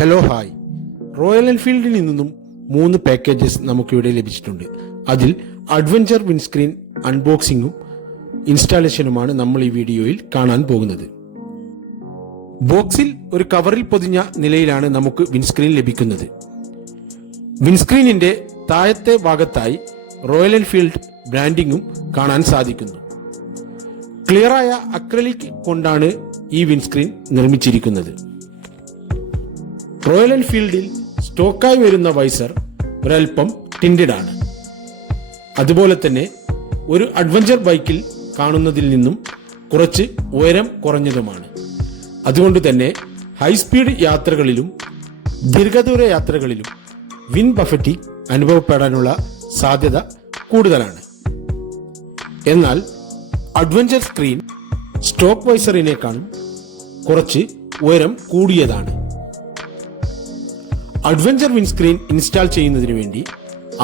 Hello hi. Royal എൻഫീൽഡിൽ നിന്നും 3 packages നമുക്കിവിടെ ലഭിച്ചിട്ടുണ്ട്. അതിൽ അഡ്വഞ്ചർ വിൻസ്ക്രീൻ അൺബോക്സിങ്ങും ഇൻസ്റ്റാളേഷനുമാണ് നമ്മൾ ഈ വീഡിയോയിൽ കാണാൻ പോകുന്നത്. ബോക്സിൽ ഒരു കവറിൽ പൊതിഞ്ഞ നിലയിലാണ് നമുക്ക് വിൻസ്ക്രീൻ ലഭിക്കുന്നത്. വിൻസ്ക്രീനിന്റെ താഴത്തെ ഭാഗത്തായി റോയൽ എൻഫീൽഡ് ബ്രാൻഡിങ്ങും കാണാൻ സാധിക്കുന്നു. ക്ലിയറായ അക്രലിക് കൊണ്ടാണ് ഈ വിൻസ്ക്രീൻ നിർമ്മിച്ചിരിക്കുന്നത്. റോയൽ എൻഫീൽഡിൽ സ്റ്റോക്കായി വരുന്ന വൈസർ ഒരൽപ്പം ടിൻഡഡ് ആണ്. അതുപോലെ തന്നെ ഒരു അഡ്വഞ്ചർ ബൈക്കിൽ കാണുന്നതിൽ നിന്നും കുറച്ച് ഉയരം കുറഞ്ഞതുമാണ്. അതുകൊണ്ട് തന്നെ ഹൈസ്പീഡ് യാത്രകളിലും ദീർഘദൂര യാത്രകളിലും വിൻഡ് ബഫറ്റിംഗ് അനുഭവപ്പെടാനുള്ള സാധ്യത കൂടുതലാണ്. എന്നാൽ അഡ്വഞ്ചർ സ്ക്രീൻ സ്റ്റോക്ക് വൈസറിനേക്കാളും കുറച്ച് ഉയരം കൂടിയതാണ്. അഡ്വഞ്ചർ വിൻസ്ക്രീൻ ഇൻസ്റ്റാൾ ചെയ്യുന്നതിന് വേണ്ടി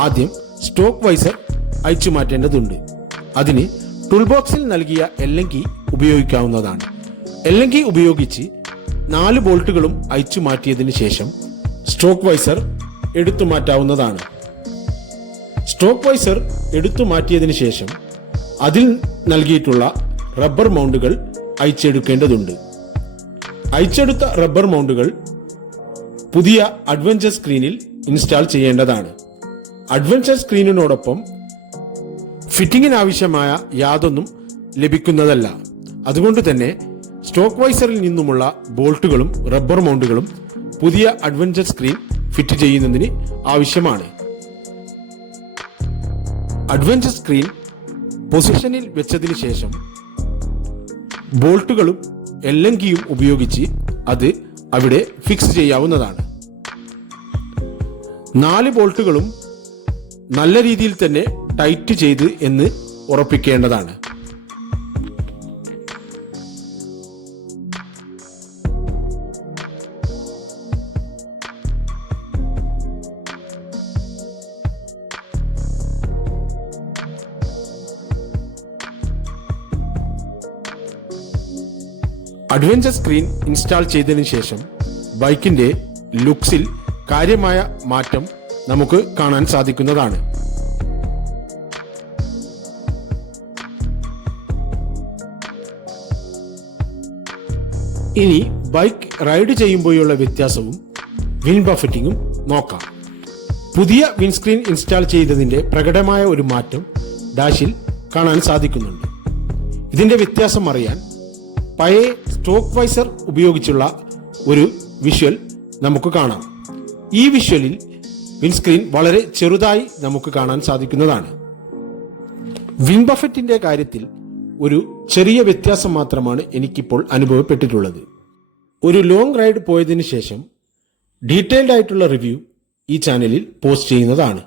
ആദ്യം സ്റ്റോക്ക് വൈസർ അഴിച്ചു മാറ്റേണ്ടതുണ്ട്. അതിന് ടൂൾ ബോക്സിൽ നൽകിയ എല്ലും കീ ഉപയോഗിക്കാവുന്നതാണ്. എല്ലും കീ ഉപയോഗിച്ച് 4 ബോൾട്ടുകളും അഴിച്ചു മാറ്റിയതിനു ശേഷം സ്റ്റോക്ക് വൈസർ എടുത്തു മാറ്റാവുന്നതാണ്. സ്റ്റോക്ക് വൈസർ എടുത്തു മാറ്റിയതിനു ശേഷം അതിൽ നൽകിയിട്ടുള്ള റബ്ബർ മൗണ്ടുകൾ അഴിച്ചെടുക്കേണ്ടതുണ്ട്. അഴിച്ചെടുത്ത റബ്ബർ മൗണ്ടുകൾ പുതിയ അഡ്വഞ്ചർ സ്ക്രീനിൽ ഇൻസ്റ്റാൾ ചെയ്യേണ്ടതാണ്. അഡ്വഞ്ചർ സ്ക്രീനിനോടൊപ്പം ഫിറ്റിംഗിന് ആവശ്യമായ യാതൊന്നും ലഭിക്കുന്നതല്ല. അതുകൊണ്ട് തന്നെ സ്റ്റോക്ക് വൈസറിൽ നിന്നുമുള്ള ബോൾട്ടുകളും റബ്ബർ മൗണ്ടുകളും പുതിയ അഡ്വഞ്ചർ സ്ക്രീൻ ഫിറ്റ് ചെയ്യുന്നതിന് ആവശ്യമാണ്. അഡ്വഞ്ചർ സ്ക്രീൻ പൊസിഷനിൽ വെച്ചതിന് ശേഷം ബോൾട്ടുകളും എല്ലും കീയും ഉപയോഗിച്ച് അത് അവിടെ ഫിക്സ് ചെയ്യാവുന്നതാണ്. 4 ബോൾട്ടുകളും നല്ല രീതിയിൽ തന്നെ ടൈറ്റ് ചെയ്ത് എന്ന് ഉറപ്പിക്കേണ്ടതാണ്. അഡ്വഞ്ചർ സ്ക്രീൻ ഇൻസ്റ്റാൾ ചെയ്തതിനു ശേഷം ബൈക്കിന്റെ ലുക്സിൽ കാര്യമായ മാറ്റം നമുക്ക് കാണാൻ സാധിക്കുന്നതാണ്. ഇനി ബൈക്ക് റൈഡ് ചെയ്യുമ്പോഴുള്ള വ്യത്യാസവും വിൻഡ് ബഫറ്റിംഗും നോക്കാം. പുതിയ വിൻസ്ക്രീൻ ഇൻസ്റ്റാൾ ചെയ്തതിന്റെ പ്രകടമായ ഒരു മാറ്റം ഡാഷിൽ കാണാൻ സാധിക്കുന്നുണ്ട്. ഇതിന്റെ വ്യത്യാസം അറിയാൻ പഴയ സ്റ്റോക്ക് വൈസർ ഉപയോഗിച്ചുള്ള ഒരു വിഷ്വൽ നമുക്ക് കാണാം. ഈ വിഷ്വലിൽ വിൻസ്ക്രീൻ വളരെ ചെറുതായി നമുക്ക് കാണാൻ സാധിക്കുന്നതാണ്. വിൻഡ് ബഫറ്റിന്റെ കാര്യത്തിൽ ഒരു ചെറിയ വ്യത്യാസം മാത്രമാണ് എനിക്കിപ്പോൾ അനുഭവപ്പെട്ടിട്ടുള്ളത്. ഒരു ലോങ് റൈഡ് പോയതിനു ശേഷം ഡീറ്റെയിൽഡ് ആയിട്ടുള്ള റിവ്യൂ ഈ ചാനലിൽ പോസ്റ്റ് ചെയ്യുന്നതാണ്.